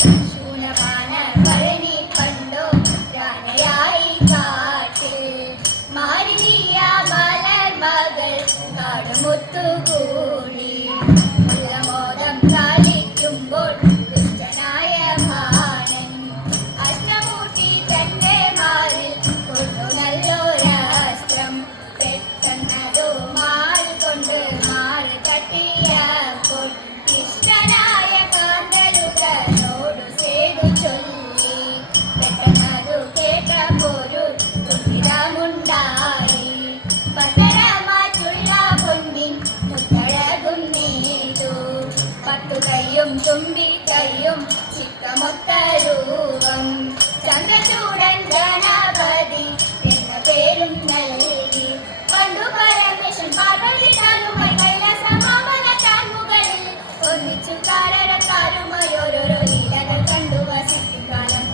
ശൂലപാന പഴനി കണ്ടോ രാനയായി കാട്ടിൽ മാരിയ മലർ മകൾ കാടുമുത്തുകൂടി മോദം കളിക്കുമ്പോൾ ദുഷ്ടനായ ഭാനൻ അഷ്ടമൂർത്തി തന്റെ മാറിൽ കൊണ്ടു നല്ലൊരസ്ത്രം പെട്ടെന്നതു മാറി കൊണ്ട് മാറി തട്ടിയപ്പോൾ ഇഷ്ടനായ കാന്തലുടനോടു സേതു ചൊല്ലി പെട്ടെന്നതു കേട്ടപ്പോരു കുട്ടിടമുണ്ടായി പത്തരമാറ്റുള്ള പൊന്നിൻ മുത്തഴകും നീതു പത്തു കൈയും തുമ്പി കൈയും ചിക്കമൊത്ത രൂപം ചന്ദ്രചൂടൻ ഗണപതി എന്ന പേരും നൽകി പണ്ടു പരമേശ്വരൻ പാർവതി താനുമായി കൈലാസമാമല താൻമുകളിൽ ഒന്നിച്ചു കാരണക്കാരുമായി ഓരോരോ ലീലകൾ കണ്ടു വസിക്കും കാലം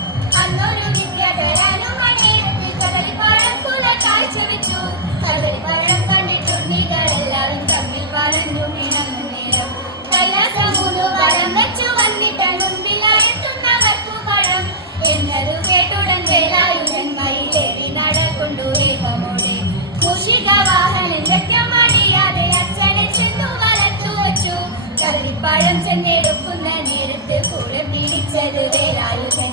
അന്നൊരു വിദ്യാധരനുമനേരത്തിൽ കദളിപ്പഴം കുല കാഴ്ചവെച്ചു കദളിപ്പഴം കണ്ടിട്ടുണ്ണികളെല്ലാവരും തമ്മിൽ പറഞ്ഞു ഇണങ്ങും നേരം കൈലാസമൂന്നു വരം വെച്ചു വന്നിട്ട് മുൻപിലായെത്തുന്നവർക്കു പഴം എന്നതു കേട്ടുടൻ വേലായുധൻ മയിലേറി നടക്കൊണ്ടു വേഗമോടെ മൂഷികവാഹനൻ നൃത്യമടിയാതെ അച്ഛനെ ചെന്നു വലത്തു വച്ചു കദളിപ്പഴം ചെന്നെടുക്കുന്ന നേരത്ത് കൂടെ പിടിച്ചത് വേലായുധൻ